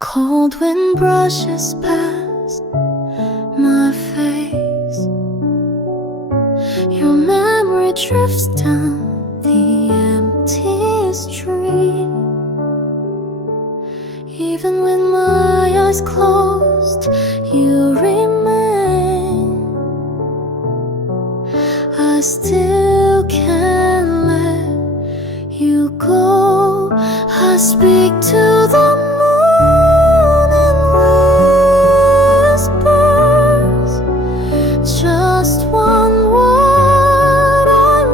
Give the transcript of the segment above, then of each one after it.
Cold wind brushes past my face. Your memory drifts down the empty street. Even with my eyes closed, you remain. I still can't let you go. I speak to the moon in whispers. Just one word, I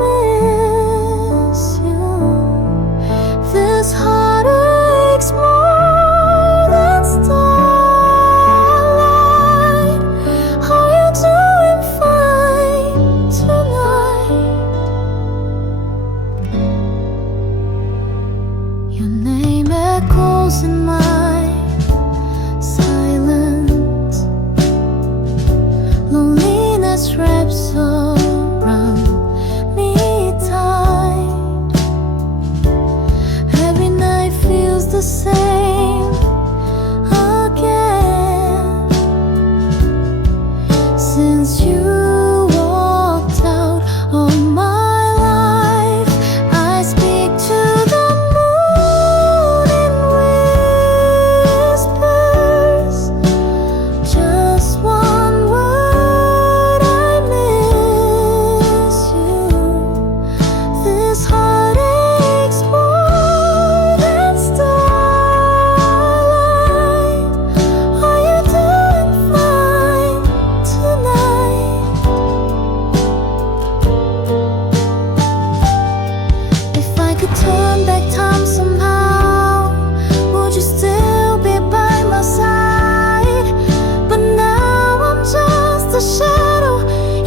miss you. This heart aches more than starlight. Are you doing fine tonight? Your name echoes in my silence. Loneliness wraps around me tight. Every night feels the same again. Since you walked out of my life, I speak to the moon in whispers. Just one word, I miss you. This heart aches more than starlight. Are you doing fine tonight? If I could turn back time somehow, would you still be by my side? But now I'm just a shadow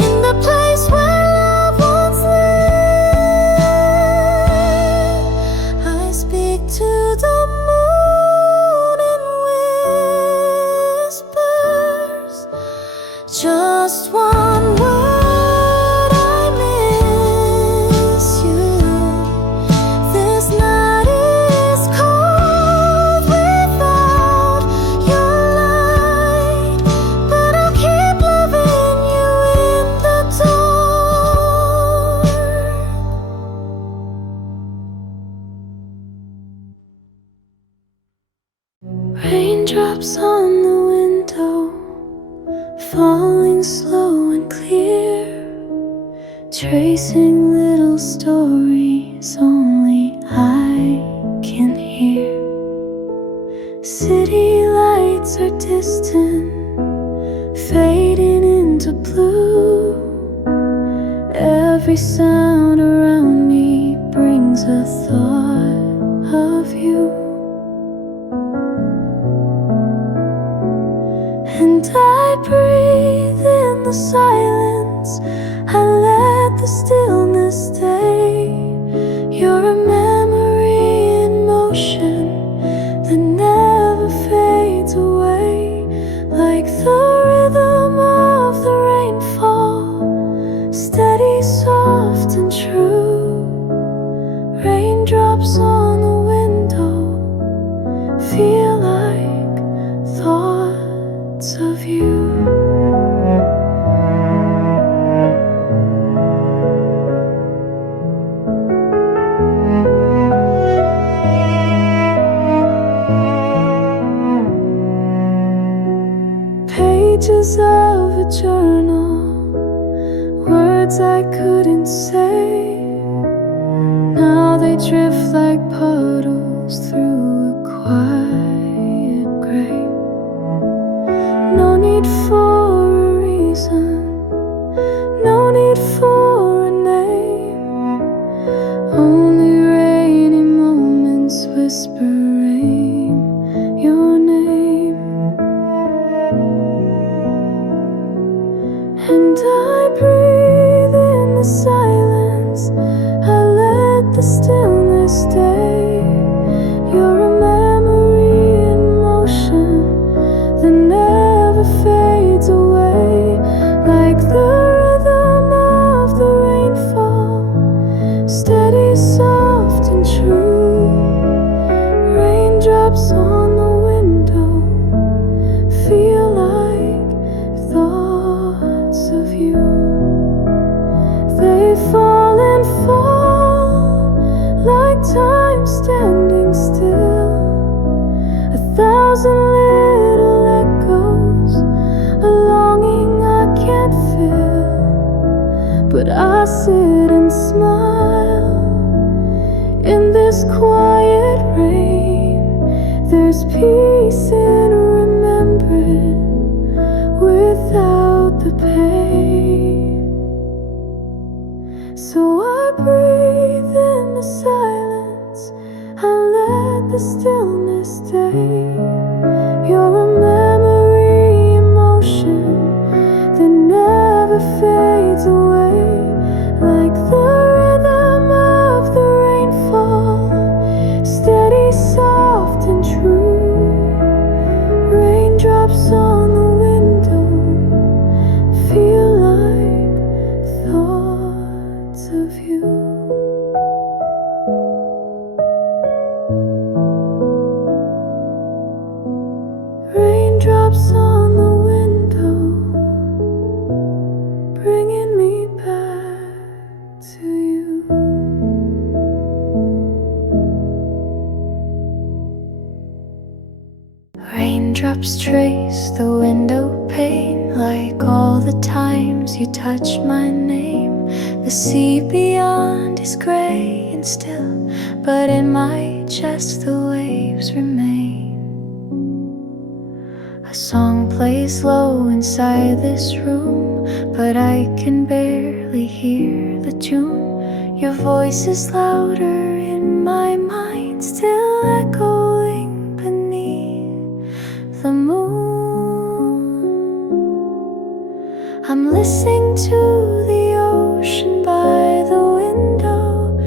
in the place where love once lived. I speak to the moon in whispers. Just one word, I miss you. This night is cold without your light, but I'll keep loving you in the dark. Raindrops on the window, falling slow and clear, tracing little stories only I can hear. City lights are distant, fading into blue. Every sound around me brings a thought of you. And I breathe in the silence, I let the stillness stay. You're a memory in motion that never fades away. Like the rhythm of the rainfall, steady, soft and true. Raindrops on the window feel like thoughts of you. Pages of a journal, words I couldn't say. Now they drift like puddles through a quiet grave. No need for a reason, no need for a name. Only rainy moments whispering your name. And I breathe in the silence, I let the stillness thousand little echoes, a longing I can't feel, but I sit and smile in this quiet rain. There's peace in remembering without the pain. So I breathe in the silence and let the stillness stay. You're a memory, emotion that never fades away, like the rhythm of the rainfall, steady, soft and true. Raindrops on the window feel like thoughts of you. Raindrops on the window, bringing me back to you. Raindrops trace the window pane, like all the times you touched my name. The sea beyond is gray and still, but in my chest the waves remain. A song plays low inside this room, but I can barely hear the tune. Your voice is louder in my mind, still echoing beneath the moon. I'm listening to the ocean by the window,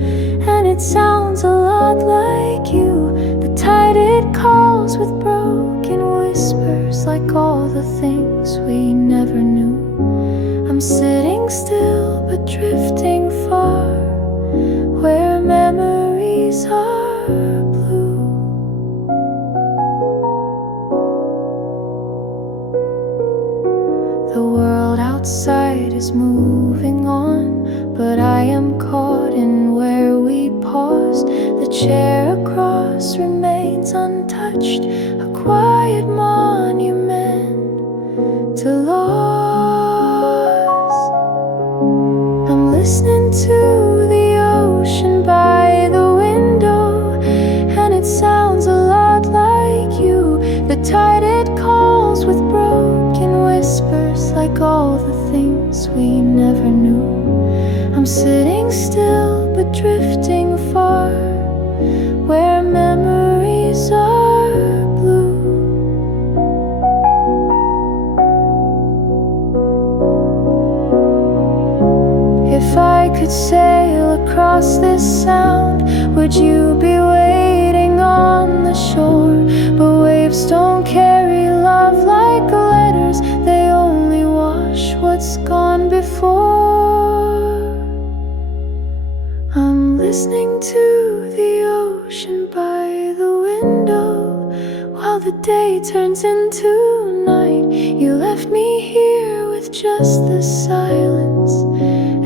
and it sounds a lot like you. The tide, it calls with broken whispers, like all the things we never knew. I'm sitting still but drifting far, where memories are blue. The world outside is moving on, but I am caught in where we paused. The chair across remains untouched, a quiet monument to loss. I'm listening to the ocean by the window, and it sounds a lot like you. The tide, it calls with broken whispers, like all the things we never knew. I'm sitting still but drifting far, where memories are blue. If I could sail across this sound, would you be waiting on the shore? But waves don't carry love like letters, they only wash what's gone before. I'm listening to the ocean by the window, while the day turns into night. You left me here with just the silence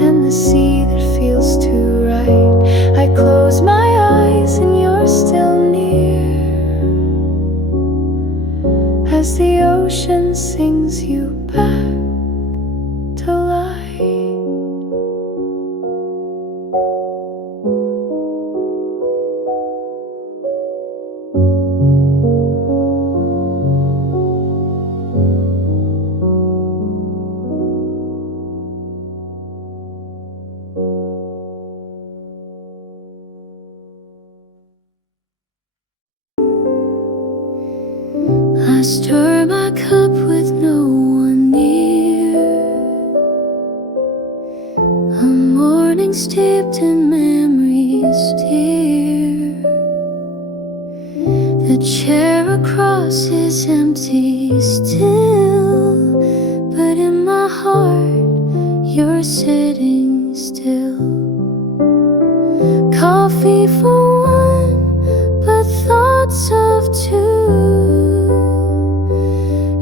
and the sea that feels too right. I close my eyes and you're still near, as the ocean sings you back to life. I stir my cup with no one near, a morning steeped in memories dear. The chair across is empty still, but in my heart you're sitting still. Coffee for one, but thoughts of two.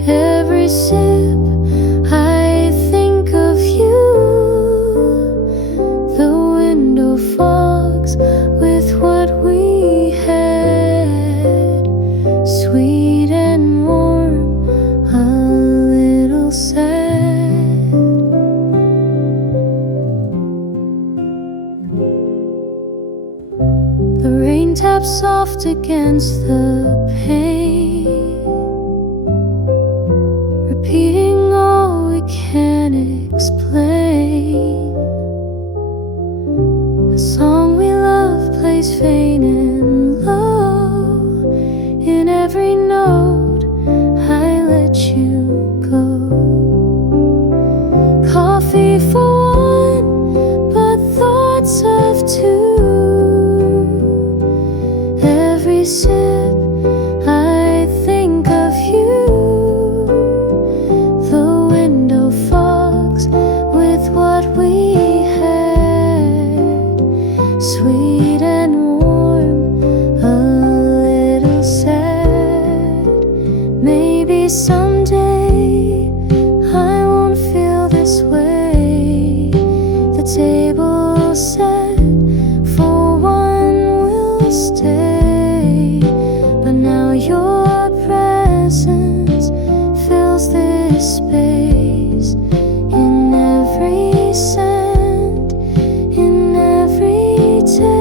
Every sip I think of you. The window fogs with what we had, sweet and against the pain, repeating all we can't explain. A song we love plays faint and low. In every note I let you go. Coffee for one, but thoughts of two. Every sip I think of you. The window fogs with what we had, sweet and warm, a little sad. Maybe someday I won't feel this way. The table set for one will stay, but now your presence fills this space. In every scent, in every taste.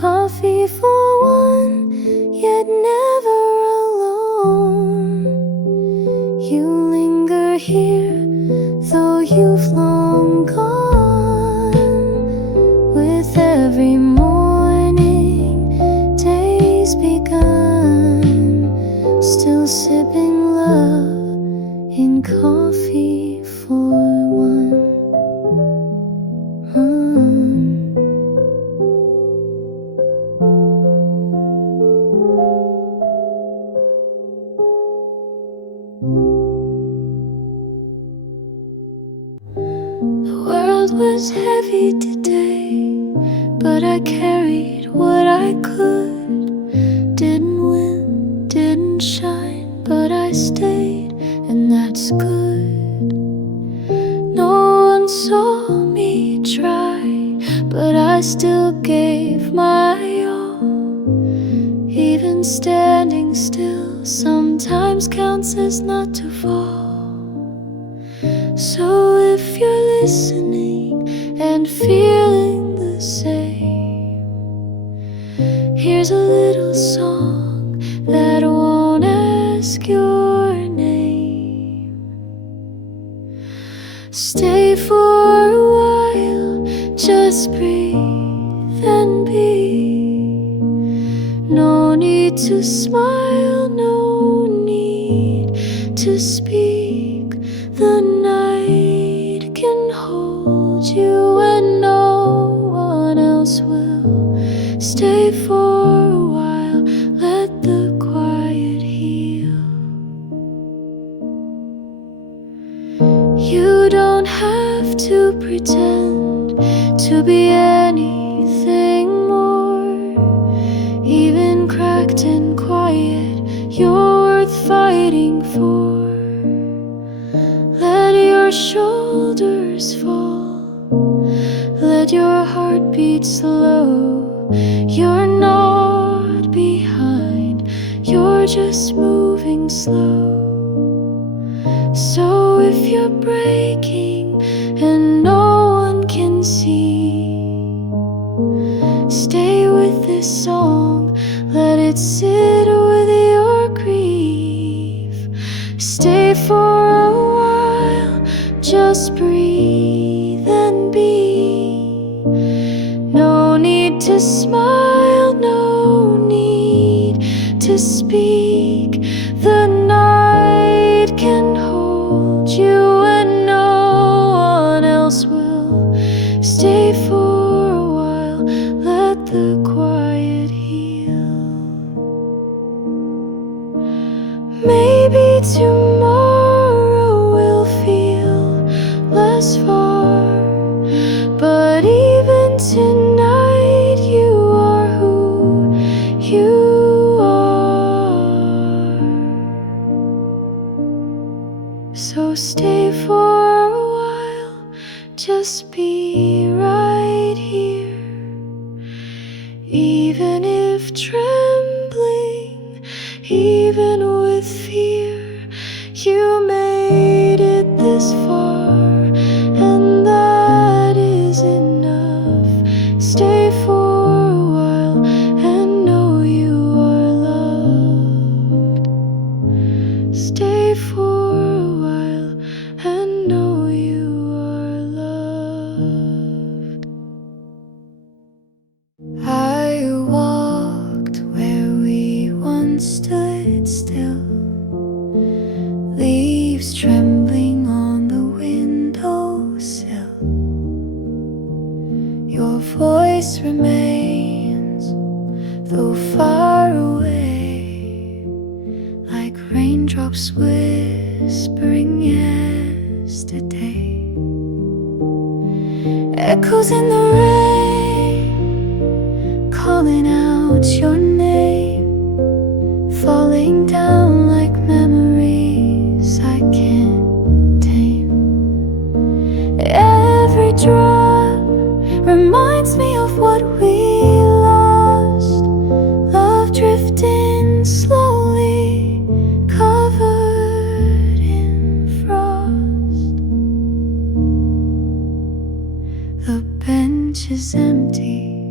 Coffee for one, yet never alone. You linger here, though you've long gone. With every morning, day's begun. Still sipping love in coffee for one. The world was heavy today, but I carried what I could. Didn't win, didn't shine, but I stayed, and that's good. No one saw me try, but I still gave my all. Even standing still sometimes counts as not to fall. So if you're listening and feeling the same, here's a little song that won't ask your name. Stay for a while, just breathe and be. No need to smile, no need to speak. The night can hold you and no one else will. Stay for a while, let the quiet heal. You don't have to pretend to be anything more. Even cracked and quiet, you're worth fighting for. Let your shoulders fall, let your heart beat slow. You're not behind, you're just moving slow. So if you're breaking and no one can see, stay with this song, let it sit with your grief. Stay for a while, just breathe and be. No need to smile, no need to speak. The night can hold you and no one else will. Stay for a while, let the quiet heal. Maybe tomorrow will feel less far, but even tonight you are who you are. So stay for a while, just be right here. Even if trembling, even with fear, you made it this far, and that is enough. though far away, like raindrops whispering yesterday. Echoes in the rain, calling out your name, falling down like memories I can't tame. Every drop reminds me of what we lost, love drifting slowly, covered in frost. The bench is empty,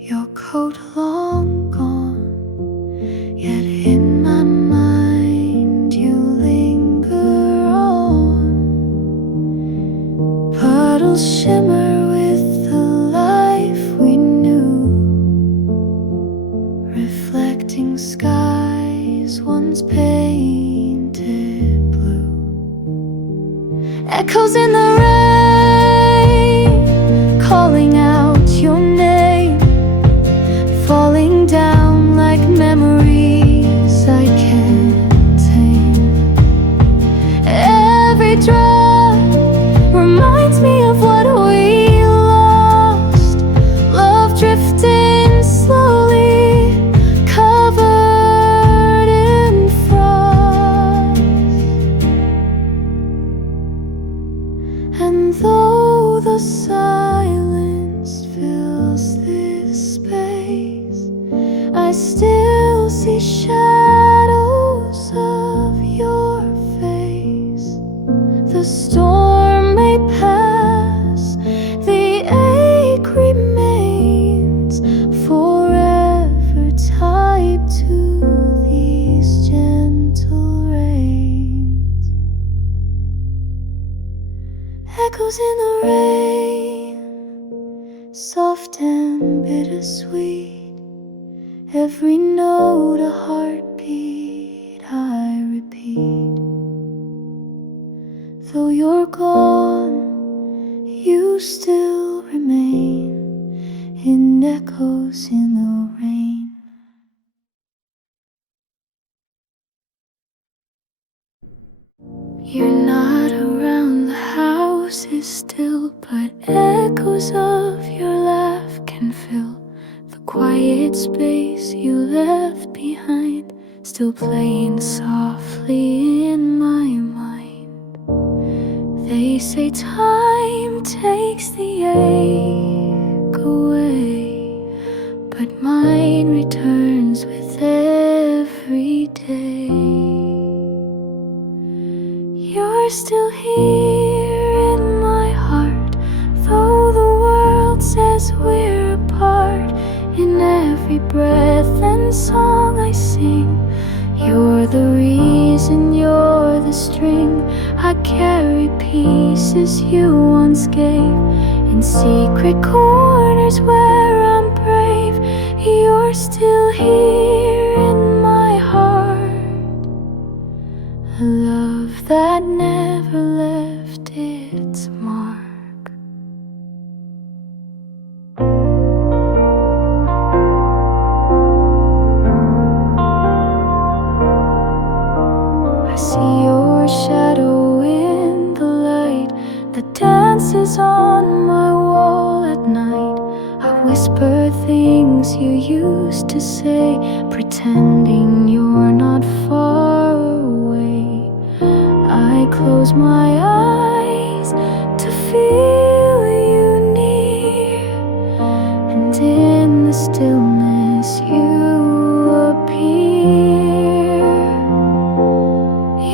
your coat long gone, yet in my mind you linger on. Puddles shimmer with the life we knew, reflecting skies once painted blue. Echoes in the rain, calling out your name, falling down like memories I can't tame. Every drop reminds me of what we lost, love drifting slowly, covered in frost. And though the silence fills this space, I still see shadows of your face. The storm may pass, the ache remains, forever tied to these gentle rains. Echoes in the rain, soft and bittersweet, every note a heartbeat I repeat. Though you're gone, you still remain in echoes in the rain. You're not around, the house is still, but echoes of your laugh can fill the quiet space you left behind, still playing softly in my mind. They say time takes the ache away, but mine returns with every day. You're still here in my heart, though the world says we're apart. In every breath and song I sing, you're the reason, you're the string. I carry pieces you once gave, in secret corners where I'm brave. You're still here in my heart, a love that never left its mark. I see your shadow in the light that dances on my wall at night. I whisper things you used to say, pretending you're not far away. I close my eyes to feel you near, and in the stillness you appear.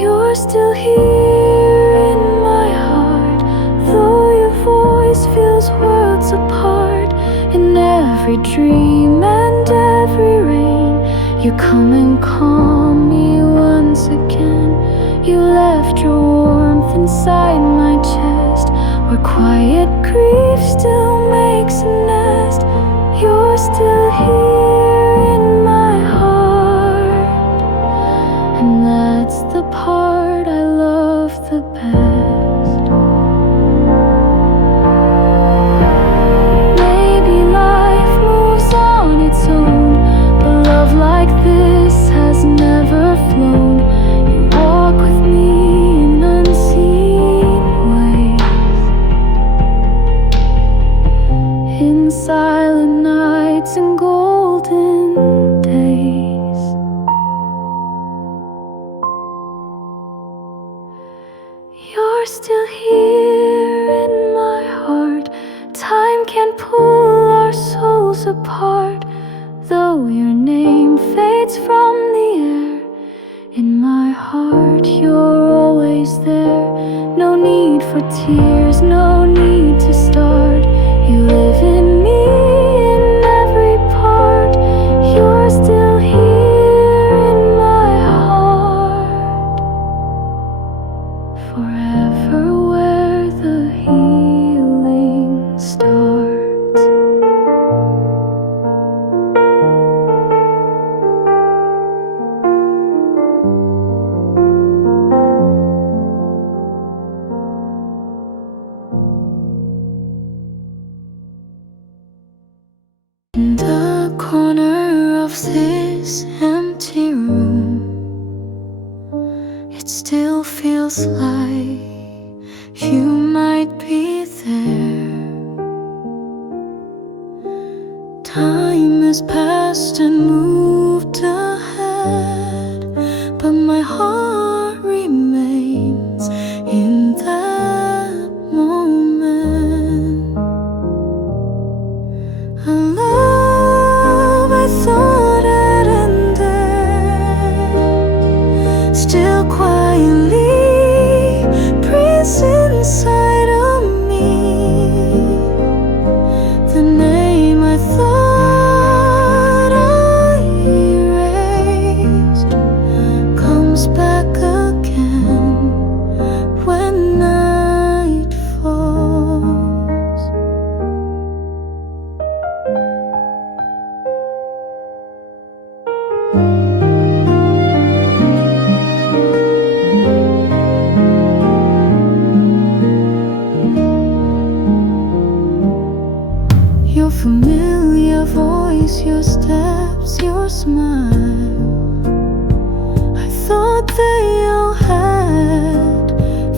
You're still here in my heart, though your voice feels worlds apart. In every dream and every rain, you come and calm me once again. You left your warmth inside my chest, where quiet grief still makes a nest. You're still here in my heart, and that's the part I love the best. Maybe life moves on its own, nights and golden days. You're still here in my heart. Time can't pull our souls apart. Though your name fades from the air, in my heart you're always there. No need for tears, no need to start. You live in me in every part. You're still here in my heart, forever where the healing starts. In the corner of this empty room, it still feels like you might be there. Time has passed and moved ahead, but my heart remains in that moment. A love I thought had ended still quietly breathes inside of me. The name I thought I erased comes back again when night falls. Your familiar voice, your steps, your smile, I thought they all had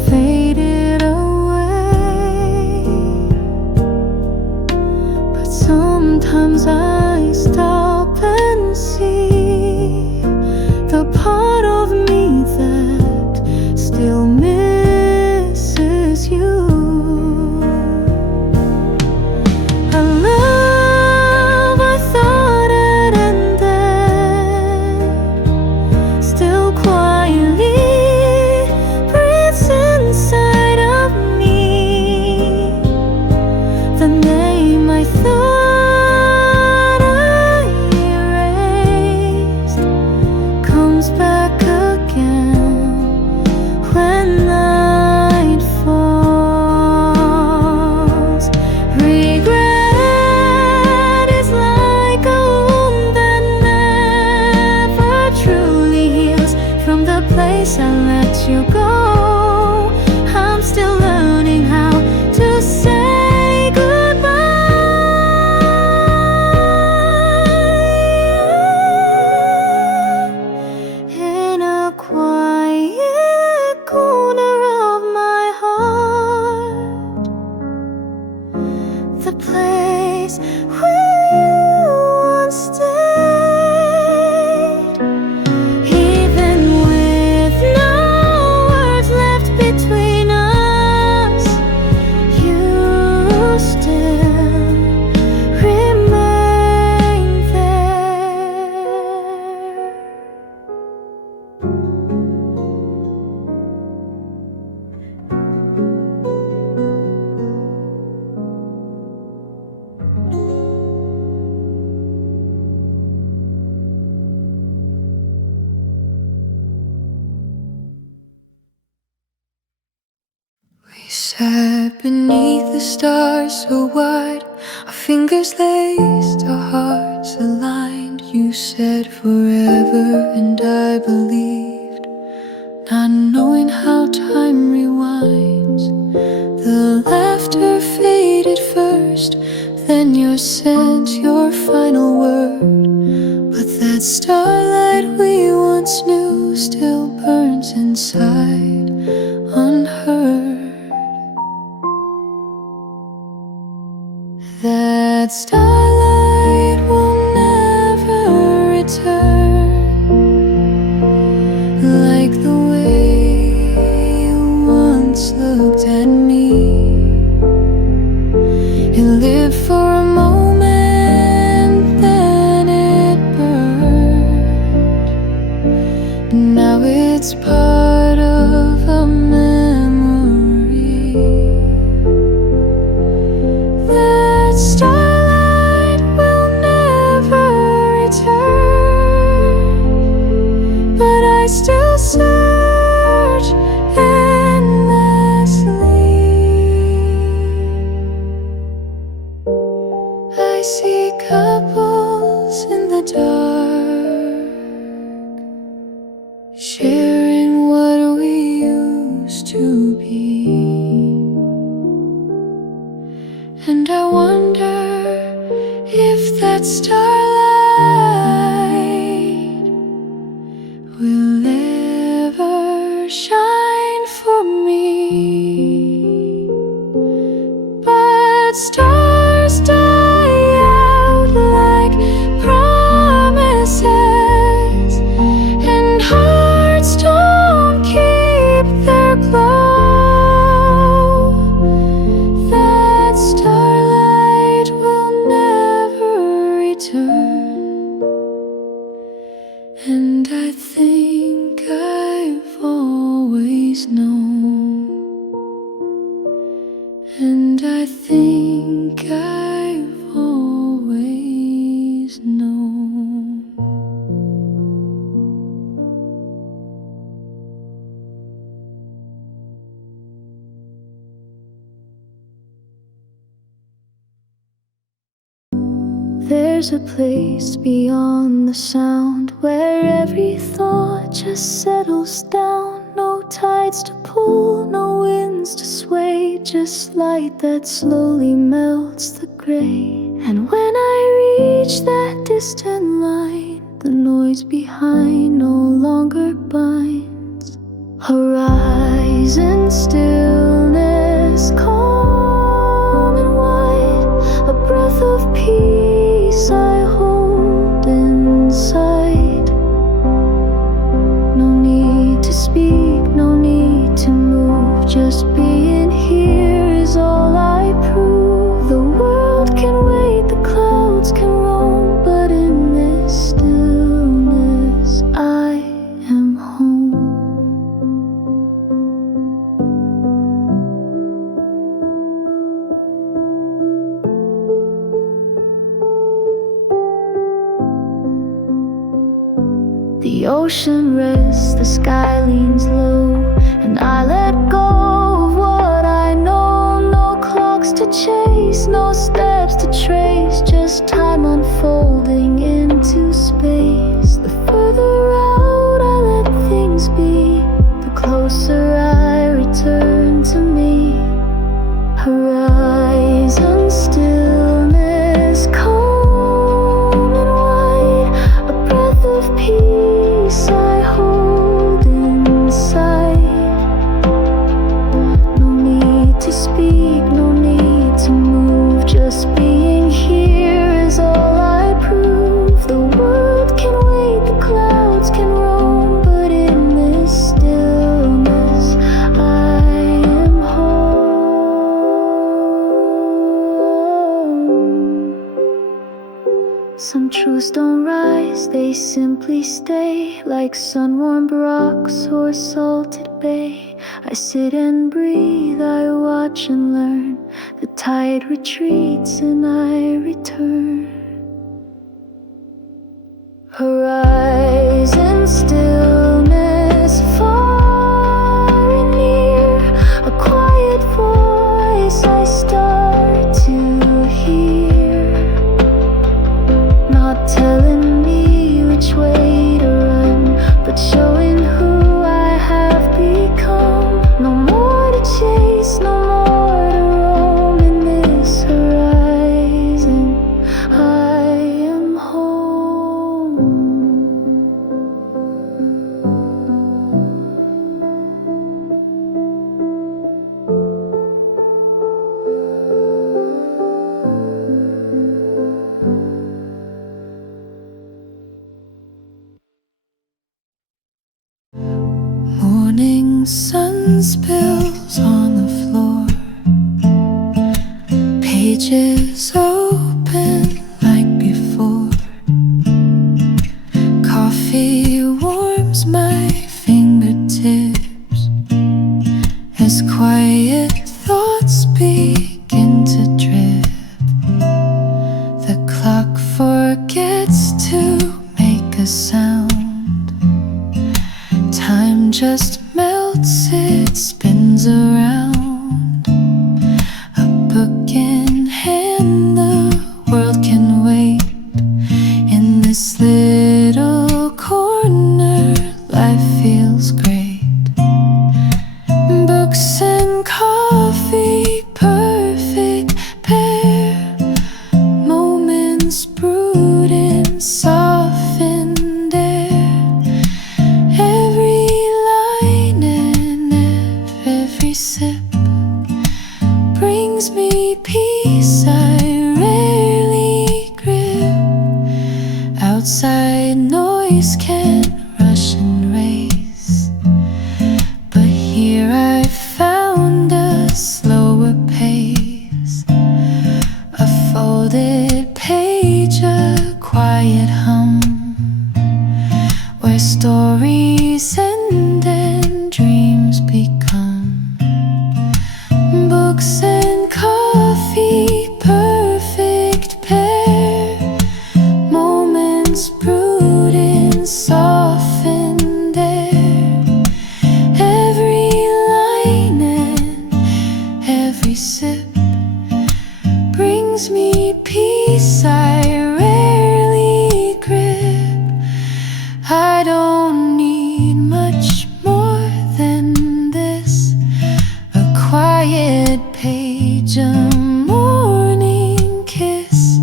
faded away. But sometimes I stop and see the part of me that still misses you. A love I thought had ended still quietly breathes inside of me. The name I thought I erased comes back again when night falls. Regret is like a wound that never truly heals. From the place I let you go, I'm still learning how to say goodbye. In a quiet corner of my heart, the place where you once stayed. Even with no words left between us, you still remain there. We sat beneath the stars so wide, our fingers laced, our hearts aligned. You said forever and I believed, not knowing how time rewinds. The laughter faded first, then your scent, your final word. But that starlight we once knew still burns inside, unheard. That starlight that starlight will ever shine for me. But stars die out like promises, and hearts don't keep their glow. That starlight will never return, and I think I've always known, and I think I've always known. There's a place beyond the sound where every thought just settles down. No tides to pull, no winds to sway, just light that slowly melts the gray. And when I reach that distant line, the noise behind no longer binds. Horizon stillness, calm and wide, a breath of peace I hold inside. No need to speak, no need to move, just being here is all I prove. The world can wait, the clouds can roam, but in this stillness I am home. The ocean rests, the sky leans low, and I let go of what I know. No clocks to chase, no steps to trace, just time unfolding into space. The further out I let things be, the closer I return to me. Horizon stillness, calm and wide, a breath of peace I hold inside. No need to speak, no need to move, just being here is all I prove. The world can wait, the clouds can roam, but in this stillness I am home. Some truths don't rise, they simply stay, like sun-warmed rocks or salted bay. I sit and breathe, I watch and learn. The tide retreats and I return. Horizon stillness, far and near, a quiet voice I start to hear, not telling me which way to run, but showing who I have become. No more to chase, no more to roam in this horizon. I am home. Morning sun spills on the floor, pages open like before. Coffee warms my fingertips as quiet thoughts begin to drift. The clock forgets to make a sound. Time just melts, it spins around. A book in hand, the world can wait. In this little corner, life feels great. Books and coffee, perfect pair. Moments brew Outside noise can rush and race, but here I found a slower pace. A folded page, a quiet hum, where stories end and dreams become books and coffee, perfect pair. Moments brewed in softened air. Every line and every sip brings me peace I rarely grip. I don't need much more than this, a quiet page, a morning kiss.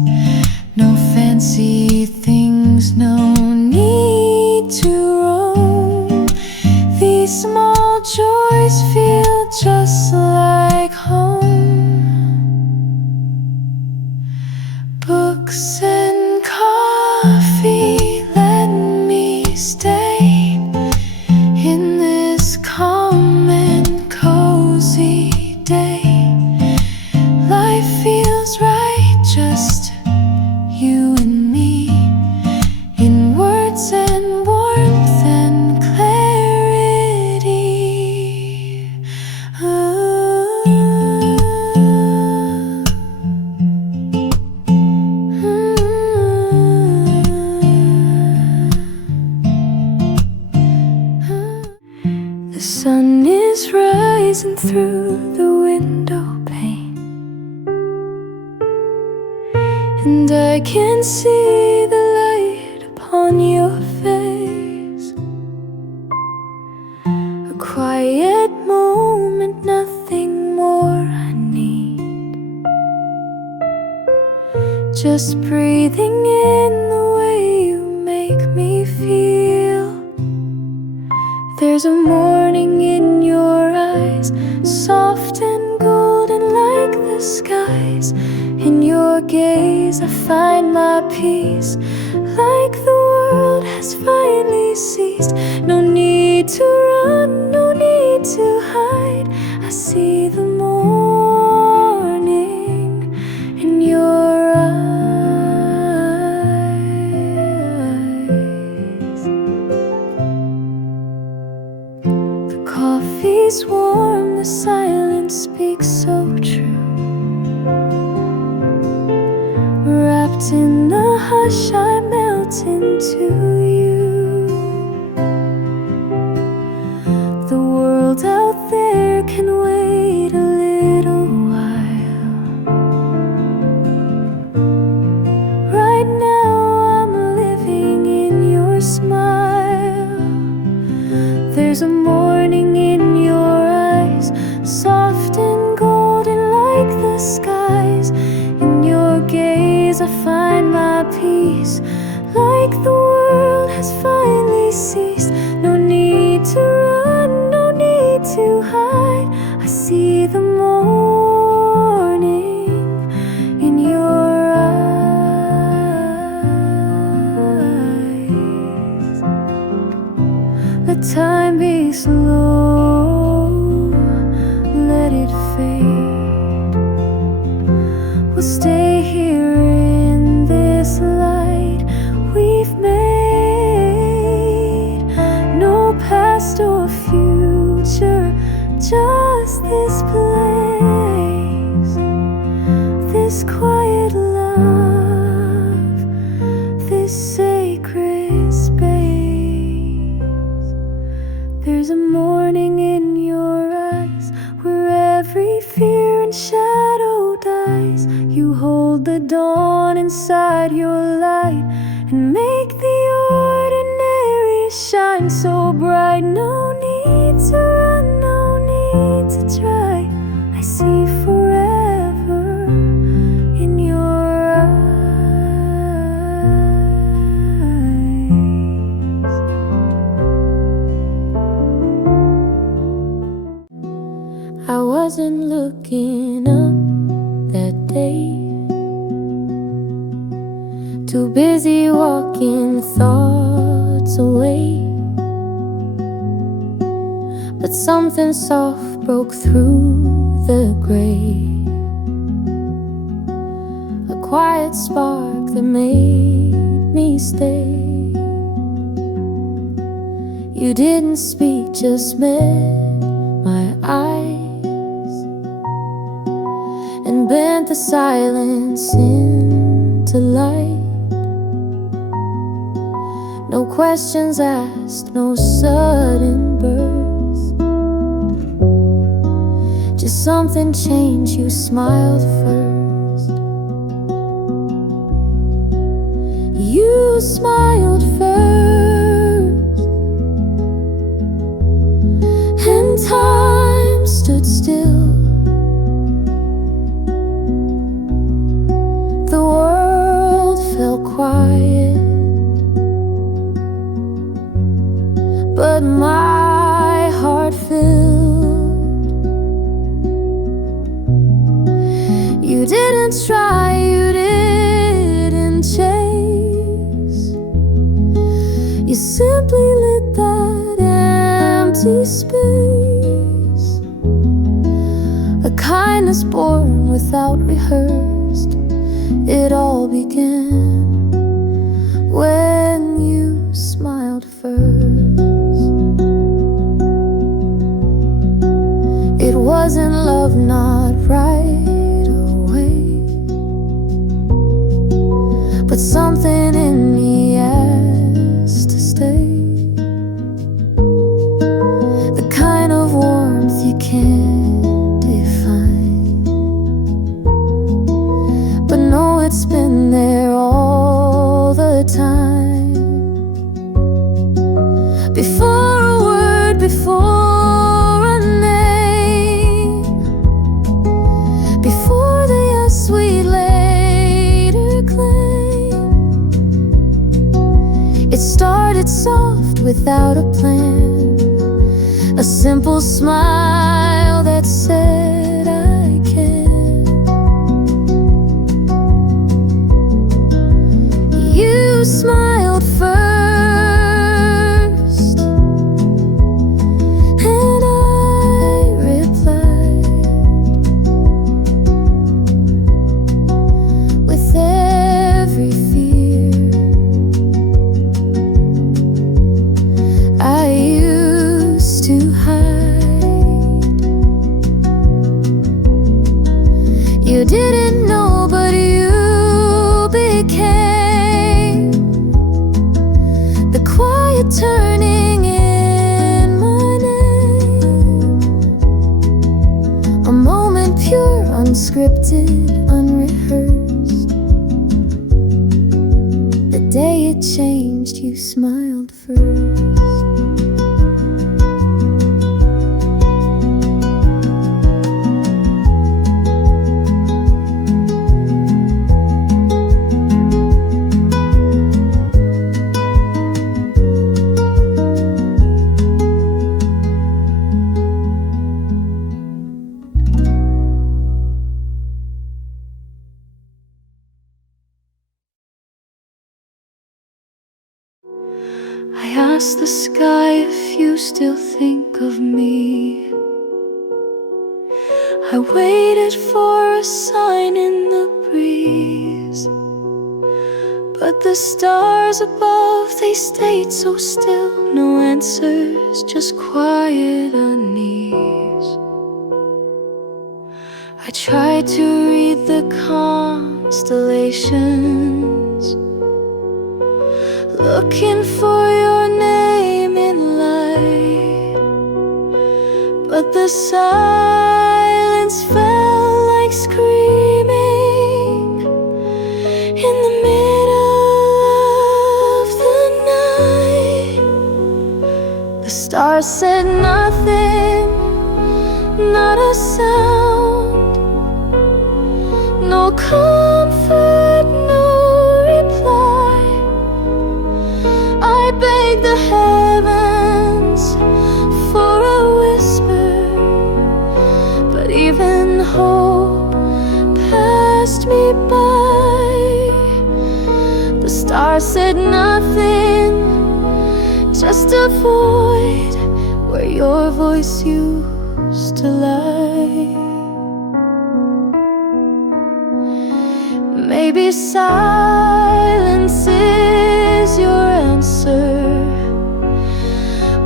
No fancy things, no need to roam. These small joys feel just like home. Books and coffee, let me stay in this calm and cozy day. Life feels right, just you and me, in words and warmth and clarity. The sun is rising through the window pane, and I can see the light upon your face. A quiet moment, nothing more I need. Just breathing in the way you make me feel. There's a morning in your eyes, soft and golden like the skies. In your gaze I find my peace, like the world has finally ceased. No need to run, no need to hide. I see the morning in your eyes. The coffee's warm, the silence speaks so true. Wrapped in the hush, I melt into you. The world out there can wait a little while. Right now I'm living in your smile. There's a morning in your eyes, soft and golden like the skies. In your gaze I find my peace, like the world has finally ceased. No need to run, no need to hide. I see the morning in your eyes. Let time be slow, let it fade. We'll stay here in this light we've made. No past or future, just this place, this quiet love, this sacred space. There's a morning in your eyes where every fear and shadow dies. You hold the dawn inside your light and make the ordinary shine so bright. No need to run, no need to try. I see forever in your eyes. I wasn't looking up that day, too busy be walking thoughts away, but something soft broke through the gray, a quiet spark that made me stay. You didn't speak, just met my eyes and bent the silence into light. No questions asked, no sudden birth, just something changed. You smiled first. You smiled first, and time stood still. The world fell quiet, but my heart filled. You didn't try, you didn't chase, you simply lit that empty space. A kindness born without rehearsed. It all began when you smiled first. It wasn't love, not right away, but something in me asked to stay. The kind of warmth you can't define, but know it's been there all the time. Before a word, before a name, before the yes we later claimed. It started soft without a plan, a simple smile that said I can. You smiled first, and I replied with every fear I used to hide. You didn't know, but you became the quiet turning in my name. A moment pure, unscripted, unrehearsed. The day it changed, you smiled first. I asked the sky if you still think of me. I waited for a sign in the breeze, but the stars above, they stayed so still. No answers, just quiet unease. I tried to read the constellations, looking for your name in light, but the silence felt like screaming in the middle of the night. The stars said nothing, not a sound, no comfort, no reply. I begged the heavens for a whisper, but even hope passed me by. The stars said said nothing, just a void where your voice used to lie. Maybe silence is your answer,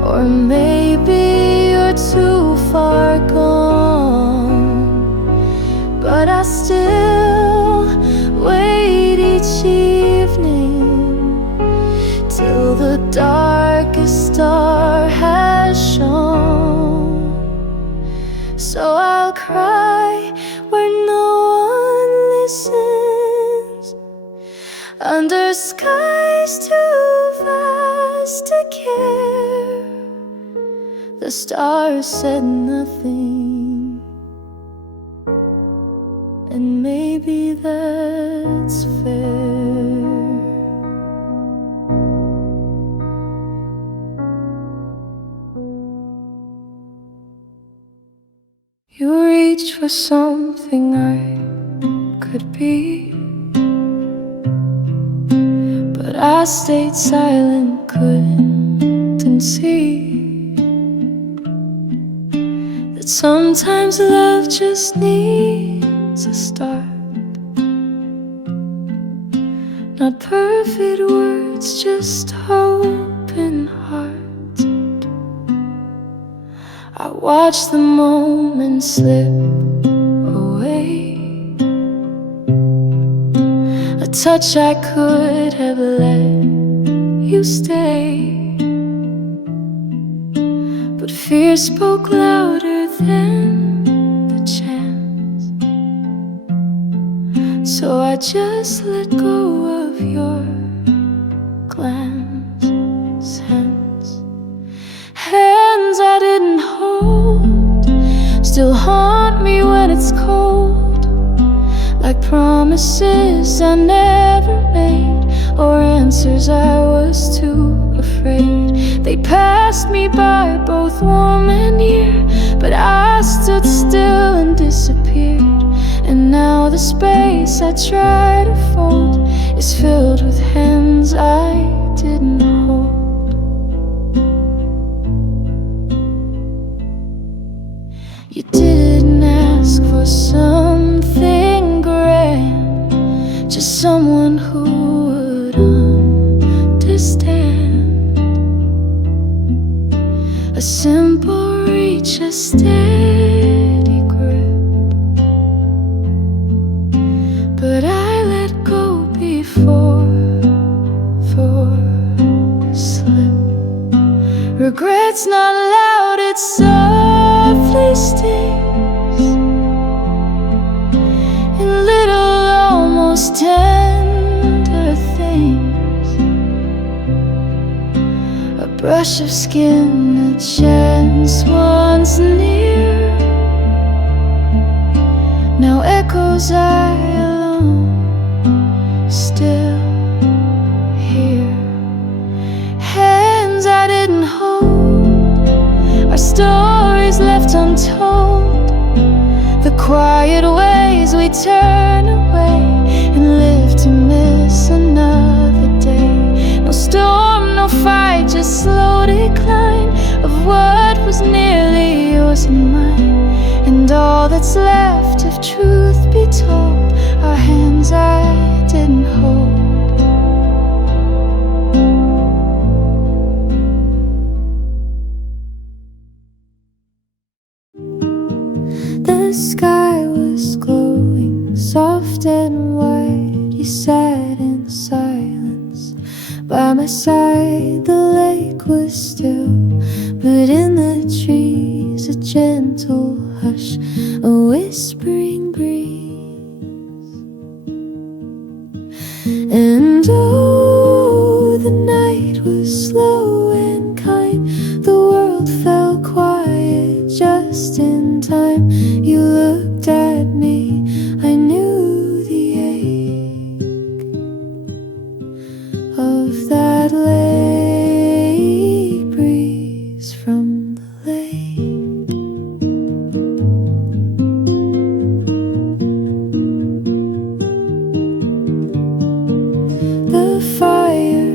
or maybe you're too far gone. But I still wait each evening till the darkest star has shone. So I'll cry where no one listens, under skies too vast to care. The stars said nothing, and maybe that's fair. You reached for something I could be, but I stayed silent, couldn't see that sometimes love just needs a start. Not perfect words, just open hearts. I watch the moment slip away, a touch I could have let you stay, but fear spoke louder than the chance. So I just let go of your glance, hands I didn't hold, still haunt me when it's cold, like promises I never made, or answers I was too afraid. They passed me by, both warm and near, but I stood still and disappeared. And now the space I try to fold is filled with hands I didn't hold. You didn't ask for something grand, just someone who would understand. A simple reach, a steady grip, but I let go before slip. Regret's not loud, it's softly stings in little, almost tender things. A brush of skin, a chance once near, now echoes I alone still hear. Hands I didn't hold, our stories left untold, the quiet ways we turn away and live to miss another day. No storm, no fight, just slow decline of what was nearly yours and mine. And all that's left, if truth be told, are hands I didn't hold. The sky was glowing, soft and white. You sat in silence by my side. The lake was still, but in the trees a gentle hush, a whispering breeze. And oh, the night was slow and kind. The world fell quiet just in time. You looked at me, I knew the ache of that lake breeze from the lake. The fire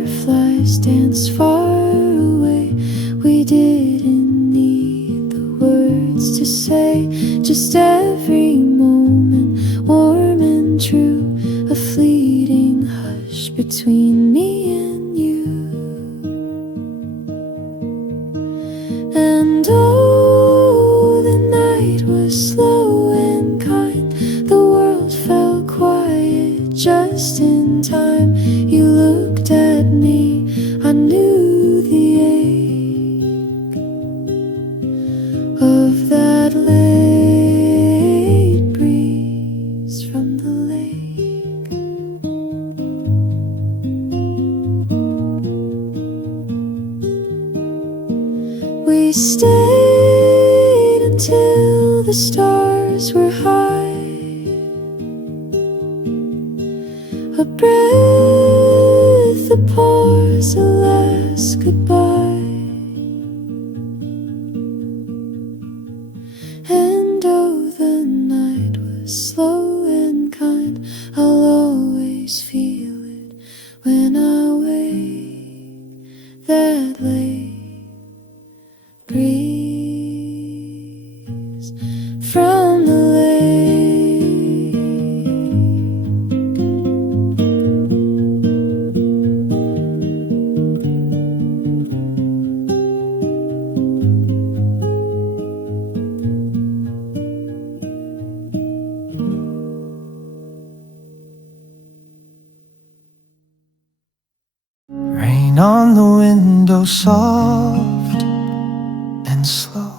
We stayed until the stars were high. A breath, a pause, a last goodbye. And oh, the night was slow and kind. I'll always feel it when I wake. That late breeze from the lake. Rain on the window, soft and slow,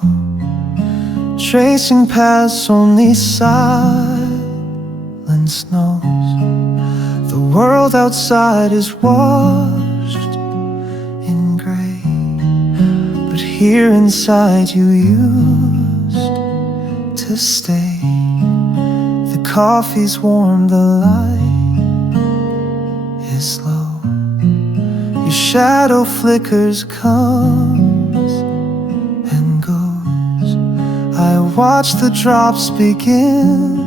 tracing paths only silence knows. The world outside is washed in gray, but here inside you used to stay. The coffee's warm, the light is low. Your shadow flickers, comes and goes. I watch the drops begin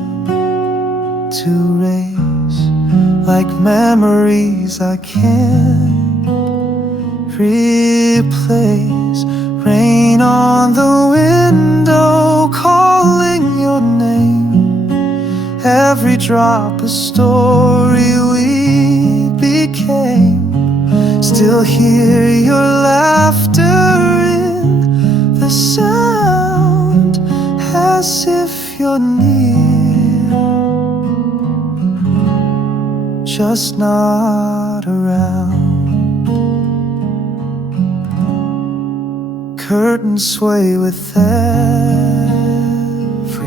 to race, like memories I can't replace. Rain on the window, calling your name. Every drop a story we became. Still hear your laughter in the sound, as if you're near, just not around. Curtains sway with every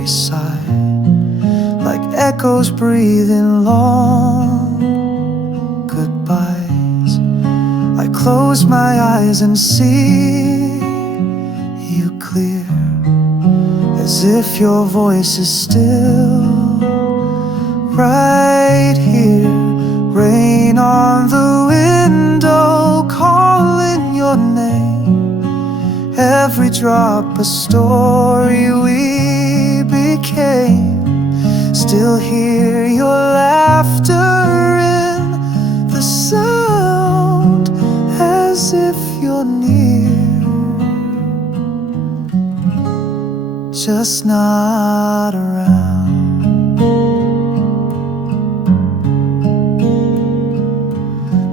sigh, like echoes breathing long goodbyes. I close my eyes and see you clear, as if your voice is still right here. Rain on the window, calling your name. Every drop a story we became. Still hear your laughter in the sound, as if you're near, just not around.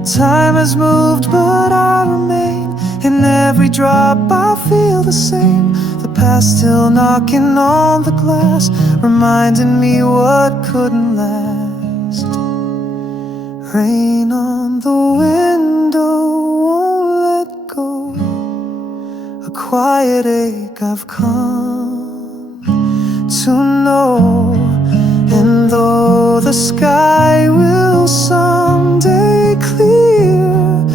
Time has moved, but I remain. In every drop I feel the same. The past still knocking on the glass, reminding me what couldn't last. Rain on the window, won't let go. A quiet ache I've come to know. And though the sky will someday clear,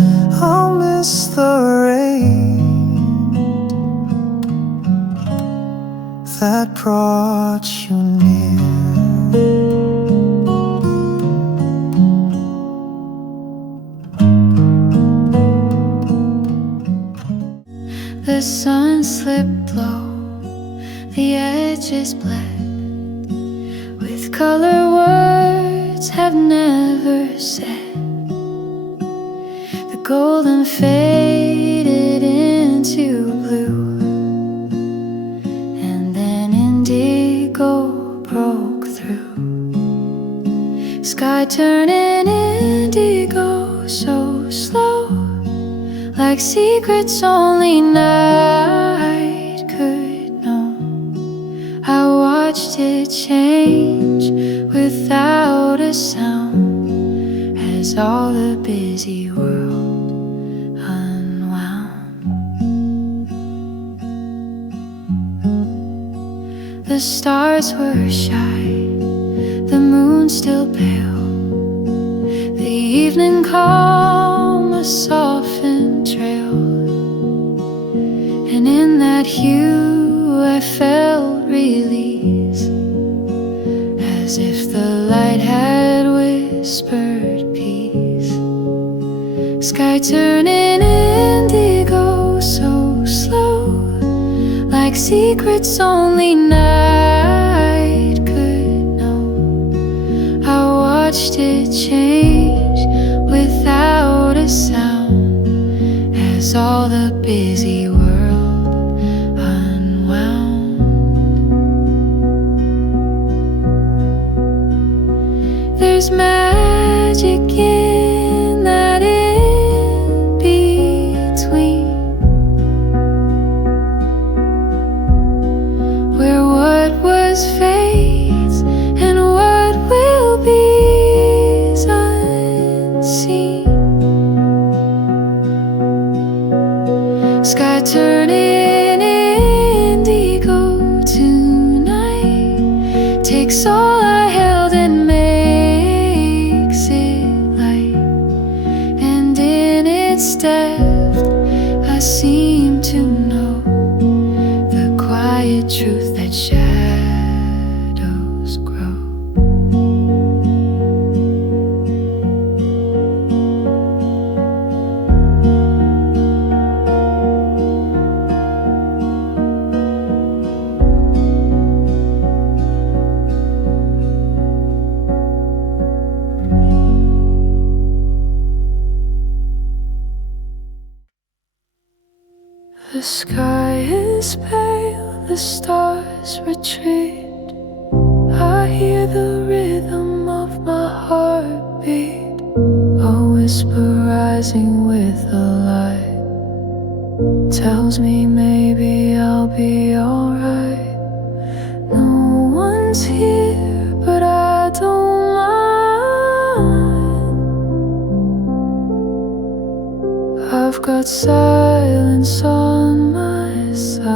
I'll miss the rain that brought you near. The sun slipped low, the edges bled with color words have never said. The golden faded into blue, and then indigo broke through. Sky turning indigo so slow, like secrets only night could know. I watched it change without a sound, as all the busy world unwound. The stars were shy, the moon still pale. The evening calm, a softened trail, and in that Sky turning indigo so slow, like secrets only night could know. I watched it change without a sound as all the busy world unwound. There's magic in that in between, where what was fades and what will be is unseen. Sky turning indigo tonight takes all I held and makes it light, and in its depth I seem to know the quiet truth that shadows grow. The sky is pale, the stars retreat. I hear the rhythm of my heartbeat, a whisper rising with the light, tells me maybe I'll be alright. No one's here, but I don't mind. I've got silence on my side.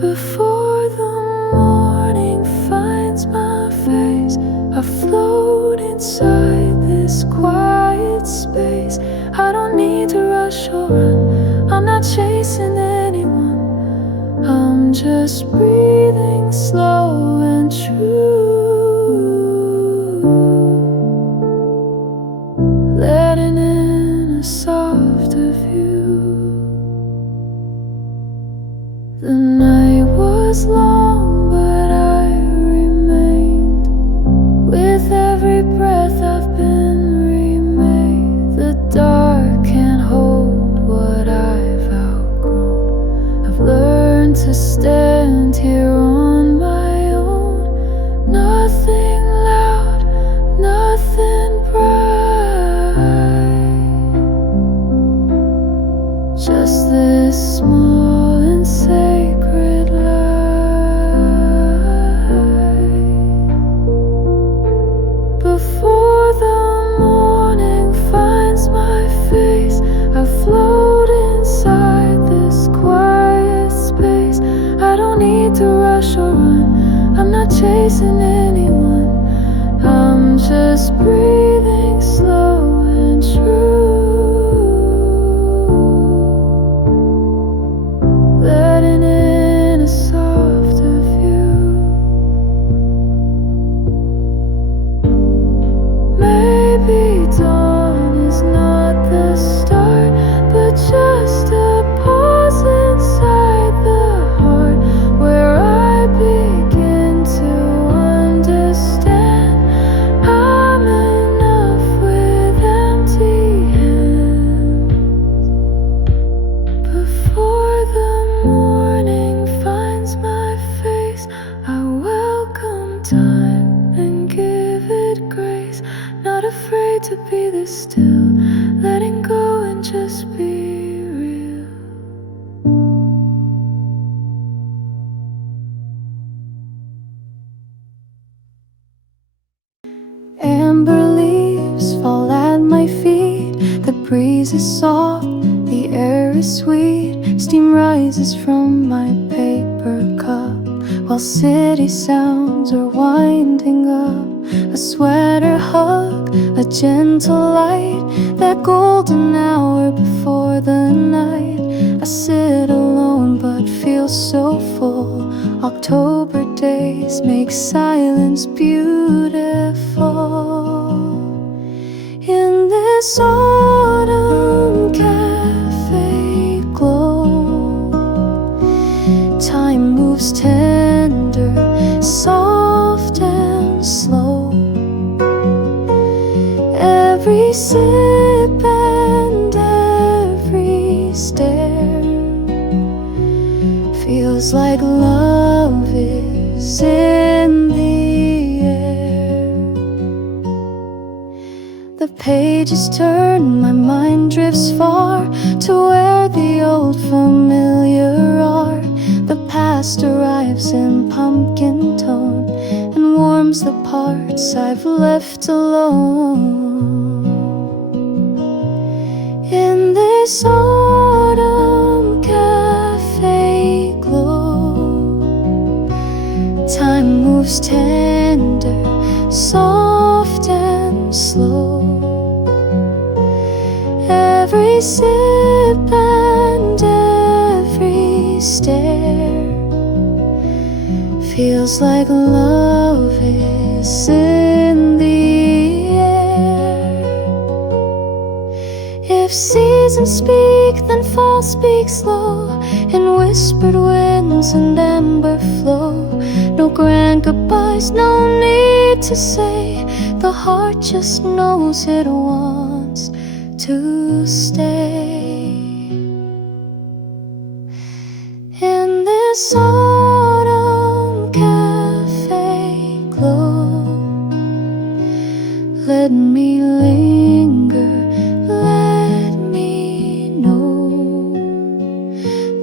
Before the morning finds my face, I float inside this quiet space. I don't need to rush or run, I'm not chasing anyone. I'm just breathing slow and true, letting in a softer view. The night was long, but I remained. With every breath I've been remade. The dark can't hold what I've outgrown. I've learned to stand here on my own. Nothing loud, nothing bright, just this small and sacred light. Before the morning finds my face, I float inside this quiet space. I don't need to rush or run, I'm not chasing anyone. I'm just breathing slow and true, letting in a softer view. Maybe dawn is not the start, but just a pause inside the heart, where I begin to understand I'm enough with empty hands. Before the morning finds my face, I welcome time and give it grace. Not afraid to be this still, letting go and just be real. Amber leaves fall at my feet. The breeze is soft, the air is sweet. Steam rises from my paper cup, while city sounds are winding up. A sweater hug, a gentle light, that golden hour before the night. I sit alone but feel so full. October days make silence beautiful. this autumn cafe glow, time moves tender, soft and slow. Every sip and every stare feels like love is in the air. The pages turn, my mind drifts far to where the old familiar are. The past arrives in pumpkin tone and warms the parts I've left alone. In this autumn cafe glow, time moves tender, soft and slow. Every sip and every stare feels like love is in the air. If seasons speak, then fall speaks low, in whispered winds and amber flow. No grand goodbyes, no need to say, the heart just knows it wants to stay. In this autumn cafe glow, let me linger, let me know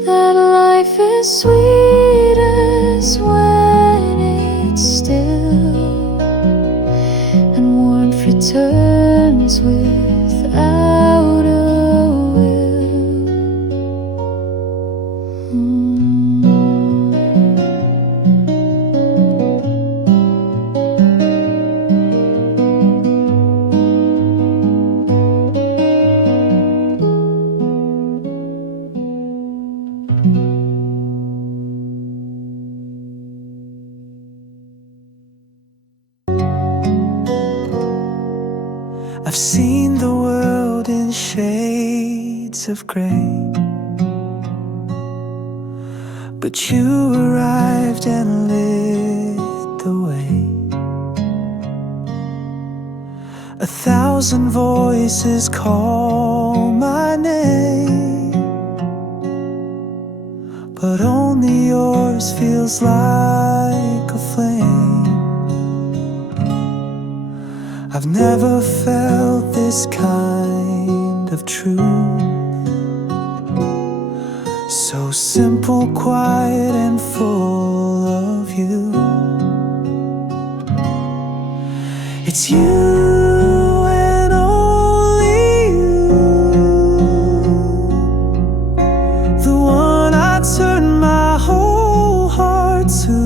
that life is sweetest when it's still, and warmth returns without a will. I've seen the world in shades of grey, but you arrived and lit the way. 1,000 voices call my name, but only yours feels like a flame. I've never felt this kind of truth, so simple, quiet, and full of you. It's you and only you, the one I turn my whole heart to.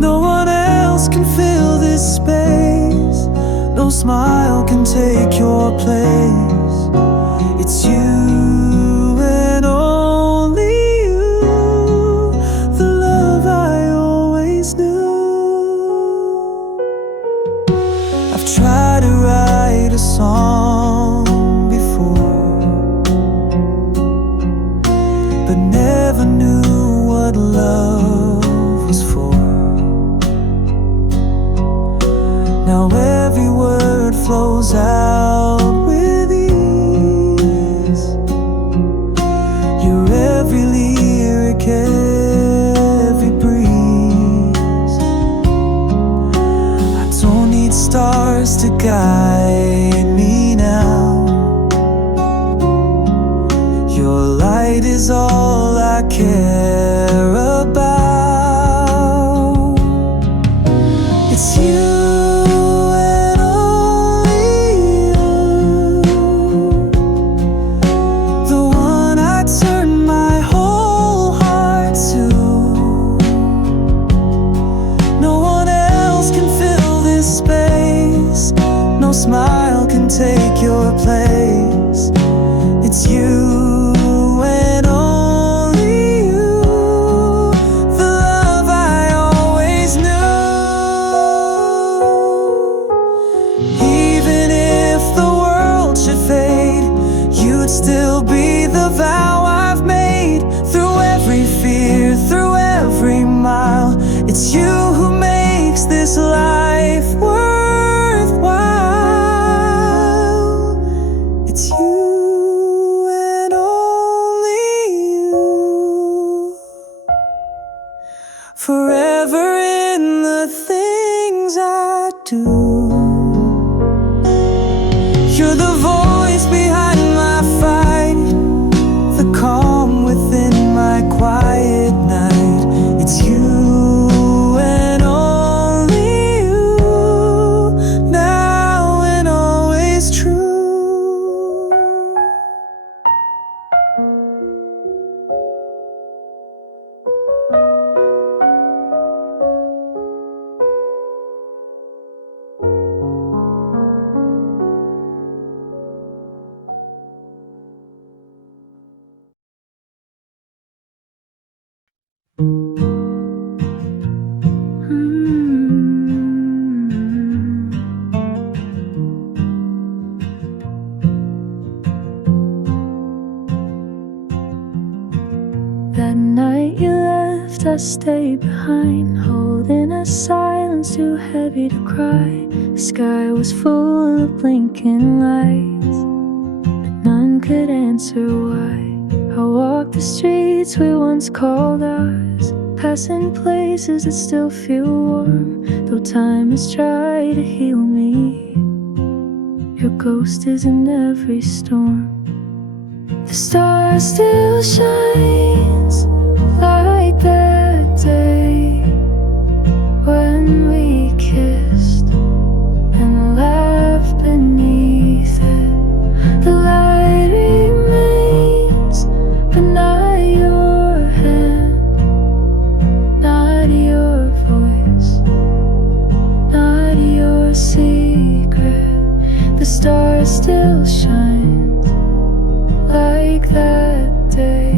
No one else can fill this space, no smile can take your place. It's you and only you, the love I always knew. I've tried to write a song before, but never knew what love was for. Now every word flows out with ease. You're every lyric, every breeze. I don't need stars to guide me now. Your light is all I care about. It's you. Smile can take your place. It's you and only you, I stay behind, holding a silence too heavy to cry. The sky was full of blinking lights, but none could answer why. I walked the streets we once called ours, passing places that still feel warm, though time has tried to heal me. Your ghost is in every storm. The star still shines like that day when we kissed and laughed beneath it. The light remains, but not your hand, not your voice, not your secret. The star still shines like that day,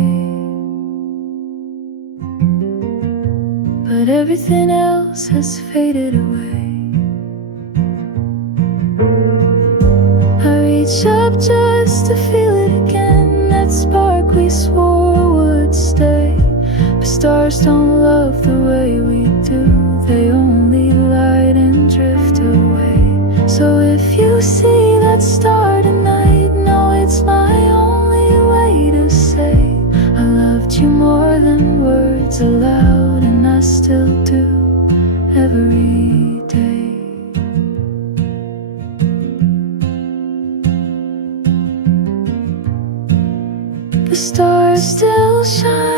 but everything else has faded away. I reach up just to feel it again, that spark we swore would stay. But stars don't love the way we do, they only light and drift away. So if you see that star tonight, know it's my only way to say I loved you more than words allowed, and I still do every day. The star still shines